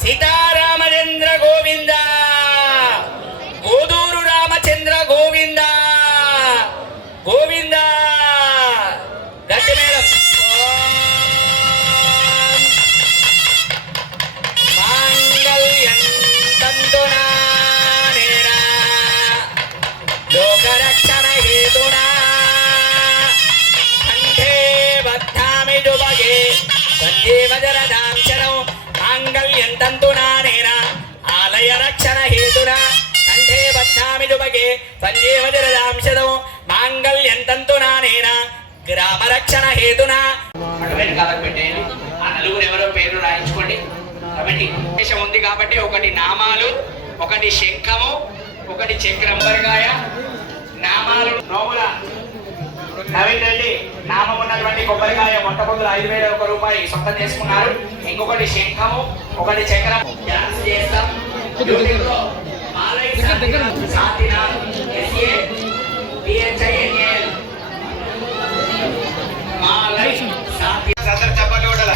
సీతారామచంద్ర గోవింద, గోదూరు రామచంద్ర గోవింద గోవింద. గట్టి మేడం. మాంగళ్యం తంతునా నేనా లోకరక్షణ హేతునా కంఠే బధ్నామి జుభగే వందే వజ్రదాంశనం. మాంగళ్యం తంతునా నేనా ఆలయ రక్షణ హేతునా కంఠే బధ్నామి జుభగే వందే వజ్రదాంశనం. మాంగళ్యం తంతునా నేనా గ్రామ రక్షణ హేతునా. అటువంటి కాలకు పెట్టేయండి. ఆ నలుగురు ఎవరో పేరు రాయించుకోండి. కాబట్టి ఉద్దేశం ఉంది కాబట్టి ఒకటి నామాలు, ఒకటి శంఖము, ఒకటి చక్రం. కొబ్బరికాయ నామాలు నోముల నవీన్ రెడ్డి నామం ఉన్నటువంటి కొబ్బరికాయ మొట్టమొదటి 5,001 రూపాయలు సొంతం చేసుకున్నారు. ఇంకొకటి శంఖము, ఒకటి చక్రం. డాన్స్ చేస్తాం. చెప్పండి ఉండాల.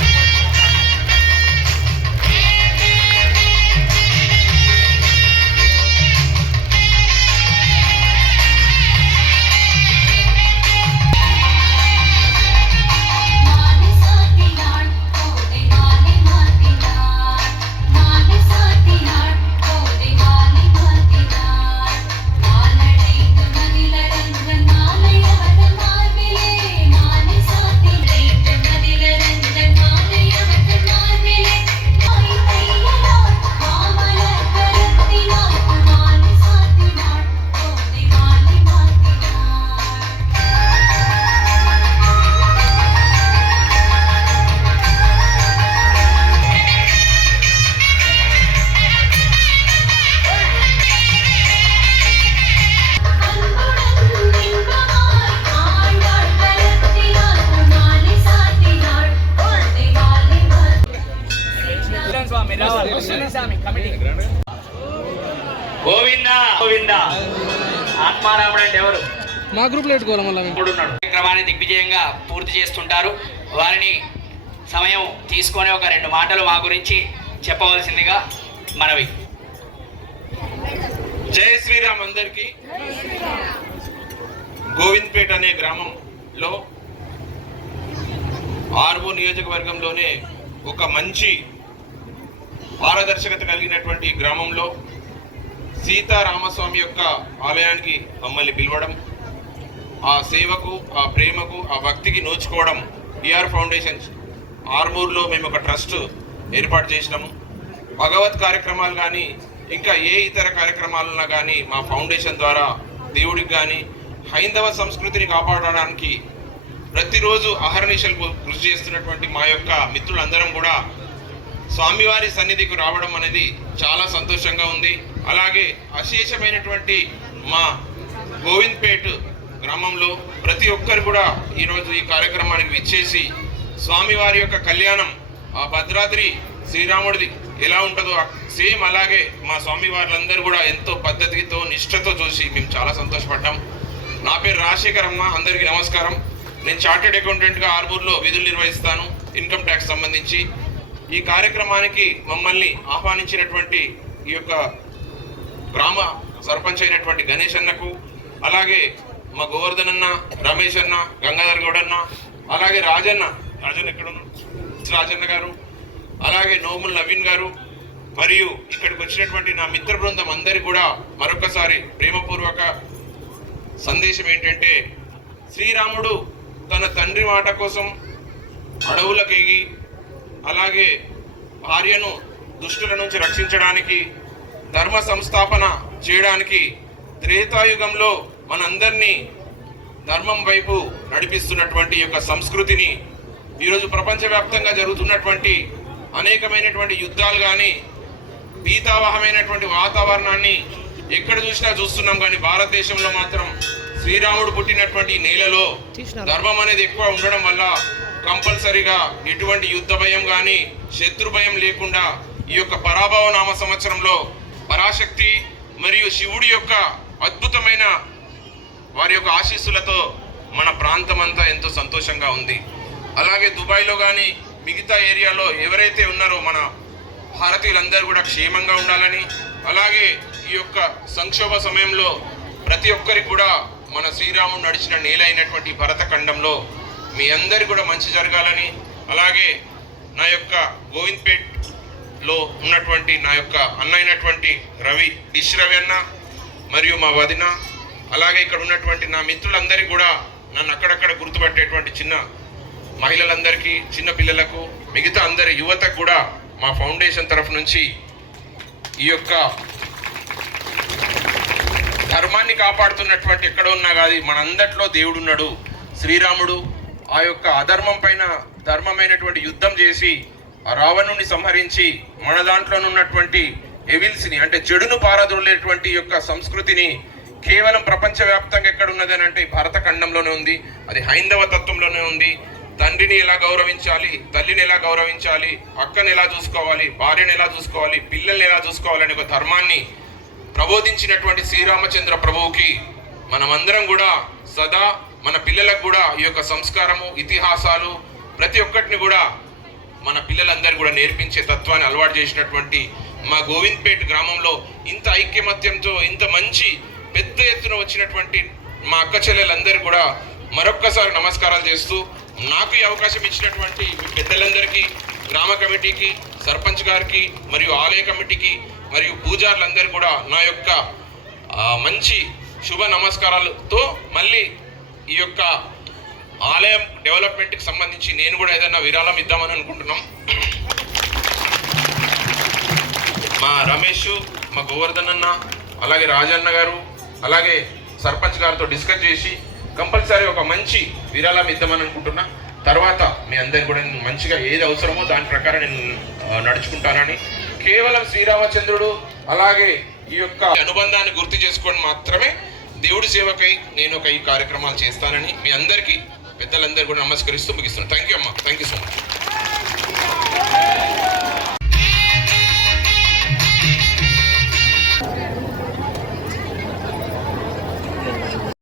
గోవింద గోవింద. ఆత్మారాముడు అంటే ఎవరు? మా గ్రూప్ లో కార్యక్రమాన్ని దిగ్విజయంగా పూర్తి చేస్తుంటారు. వారిని సమయం తీసుకొని ఒక 2 మాటలు మా గురించి చెప్పవలసిందిగా మనవి. జై శ్రీరామ్. అందరికీ గోవింద్పేట అనే గ్రామంలో ఆర్మూర్ నియోజకవర్గంలోనే ఒక మంచి పారదర్శకత కలిగినటువంటి గ్రామంలో సీతారామస్వామి యొక్క ఆలయానికి మమ్మల్ని పిలవడం, ఆ సేవకు, ఆ ప్రేమకు, ఆ భక్తికి నోచుకోవడం. ఈఆర్ ఫౌండేషన్ ఆర్మూర్లో మేము ఒక ట్రస్ట్ ఏర్పాటు చేసినాము. భగవత్ కార్యక్రమాలు కానీ ఇంకా ఏ ఇతర కార్యక్రమాలన్నా కానీ మా ఫౌండేషన్ ద్వారా దేవుడికి కానీ హైందవ సంస్కృతిని కాపాడడానికి ప్రతిరోజు అహర్నిశలు కృషి చేస్తున్నటువంటి మా యొక్క మిత్రులందరం కూడా స్వామివారి సన్నిధికి రావడం అనేది చాలా సంతోషంగా ఉంది. అలాగే అశేషమైనటువంటి మా గోవింద్పేట్ గ్రామంలో ప్రతి ఒక్కరు కూడా ఈరోజు ఈ కార్యక్రమానికి విచ్చేసి స్వామివారి యొక్క కళ్యాణం ఆ భద్రాద్రి శ్రీరాముడిది ఎలా ఉంటుందో సేమ్ అలాగే మా స్వామివారులందరూ కూడా ఎంతో పద్ధతితో నిష్ఠతో చూసి మేము చాలా సంతోషపడ్డాం. నా పేరు రాజశేఖర్ అమ్మ. అందరికీ నమస్కారం. నేను చార్టెడ్ అకౌంటెంట్గా ఆర్మూర్లో విధులు నిర్వహిస్తాను, ఇన్కమ్ ట్యాక్స్ సంబంధించి. ఈ కార్యక్రమానికి మమ్మల్ని ఆహ్వానించినటువంటి ఈ యొక్క గ్రామ సర్పంచ్ అయినటువంటి గణేష్ అన్నకు, అలాగే మా గోవర్ధన్ అన్న, రమేష్ అన్న, గంగాధర్ గౌడ్ అన్న, అలాగే రాజన్న ఎక్కడున్నా రాజన్న గారు, అలాగే నోముల్ నవీన్ గారు, మరియు ఇక్కడికి వచ్చినటువంటి నా మిత్ర బృందం అందరికీ కూడా మరొకసారి ప్రేమపూర్వక సందేశం ఏంటంటే, శ్రీరాముడు తన తండ్రి మాట కోసం అడవులకెగి, అలాగే భార్యను దుష్టుల నుంచి రక్షించడానికి, ధర్మ సంస్థాపన చేయడానికి త్రేతాయుగంలో మనందరినీ ధర్మం వైపు నడిపిస్తున్నటువంటి యొక్క సంస్కృతిని ఈరోజు ప్రపంచవ్యాప్తంగా జరుగుతున్నటువంటి అనేకమైనటువంటి యుద్ధాలు కానీ భీతావహమైనటువంటి వాతావరణాన్ని ఎక్కడ చూసినా చూస్తున్నాం. కానీ భారతదేశంలో మాత్రం శ్రీరాముడు పుట్టినటువంటి నేలలో ధర్మం అనేది ఎక్కువ ఉండడం వల్ల కంపల్సరీగా ఎటువంటి యుద్ధ భయం కానీ శత్రు భయం లేకుండా ఈ యొక్క పరాభవ నామ సంవత్సరంలో పరాశక్తి మరియు శివుడి యొక్క అద్భుతమైన వారి యొక్క ఆశీస్సులతో మన ప్రాంతం అంతా ఎంతో సంతోషంగా ఉంది. అలాగే దుబాయ్లో కానీ మిగతా ఏరియాలో ఎవరైతే ఉన్నారో మన భారతీయులందరూ కూడా క్షేమంగా ఉండాలని, అలాగే ఈ యొక్క సంక్షోభ సమయంలో ప్రతి ఒక్కరికి కూడా మన శ్రీరాముడు నడిచిన నేల అయినటువంటి భరతఖండంలో మీ అందరి కూడా మంచి జరగాలని, అలాగే నా యొక్క గోవింద్పేట్లో ఉన్నటువంటి నా యొక్క అన్న అయినటువంటి డిష్ రవి అన్న మరియు మా వదిన, అలాగే ఇక్కడ ఉన్నటువంటి నా మిత్రులందరికీ కూడా నన్ను అక్కడక్కడ గుర్తుపట్టేటువంటి చిన్న మహిళలందరికీ, చిన్న పిల్లలకు, మిగతా అందరి యువతకు కూడా మా ఫౌండేషన్ తరఫు నుంచి ఈ యొక్క ధర్మాన్ని కాపాడుతున్నటువంటి ఎక్కడ ఉన్నా కాదు మనందట్లో దేవుడు ఉన్నాడు. శ్రీరాముడు ఆ యొక్క అధర్మం పైన ధర్మమైనటువంటి యుద్ధం చేసి ఆ రావణుని సంహరించి మన దాంట్లో ఉన్నటువంటి ఎవిల్స్ని అంటే చెడును పారదోలేటువంటి యొక్క సంస్కృతిని కేవలం ప్రపంచవ్యాప్తంగా ఎక్కడ ఉన్నదని అంటే భారతఖండంలోనే ఉంది. అది హైందవ తత్వంలోనే ఉంది. తండ్రిని ఎలా గౌరవించాలి, తల్లిని ఎలా గౌరవించాలి, అక్కని ఎలా చూసుకోవాలి, భార్యను ఎలా చూసుకోవాలి, పిల్లల్ని ఎలా చూసుకోవాలనే ఒక ధర్మాన్ని ప్రబోధించినటువంటి శ్రీరామచంద్ర ప్రభువుకి మనమందరం కూడా సదా మన పిల్లలకు కూడా ఈ యొక్క సంస్కారము, ఇతిహాసాలు ప్రతి ఒక్కటిని కూడా మన పిల్లలందరూ కూడా నేర్పించే తత్వాన్ని అలవాటు చేసినటువంటి మా గోవింద్పేట్ గ్రామంలో ఇంత ఐక్యమత్యంతో ఇంత మంచి పెద్ద ఎత్తున వచ్చినటువంటి మా అక్క చెల్లెలందరూ కూడా మరొక్కసారి నమస్కారాలు చేస్తూ, నాకు ఈ అవకాశం ఇచ్చినటువంటి మీ పెద్దలందరికీ, గ్రామ కమిటీకి, సర్పంచ్ గారికి మరియు ఆలయ కమిటీకి మరియు పూజారులందరూ కూడా నా యొక్క మంచి శుభ నమస్కారాలతో మళ్ళీ ఈ యొక్క ఆలయం డెవలప్మెంట్కి సంబంధించి నేను కూడా ఏదైనా విరాళం ఇద్దామని అనుకుంటున్నాం. మా రమేష్, మా గోవర్ధన్ అన్న, అలాగే రాజన్న గారు, అలాగే సర్పంచ్ గారితో డిస్కస్ చేసి కంపల్సరీ ఒక మంచి విరాళం ఇద్దామని అనుకుంటున్నా. తర్వాత మీ అందరు కూడా నేను మంచిగా ఏది అవసరమో దాని ప్రకారం నేను నడుచుకుంటానని, కేవలం శ్రీరామచంద్రుడు అలాగే ఈ యొక్క అనుబంధాన్ని గుర్తు చేసుకొని మాత్రమే దేవుడి సేవకై నేను ఒక ఈ కార్యక్రమాలు చేస్తానని మీ అందరికీ పెద్దలందరూ కూడా నమస్కరిస్తూ ముగిస్తున్నాను. థ్యాంక్ యూ అమ్మ. Thank you.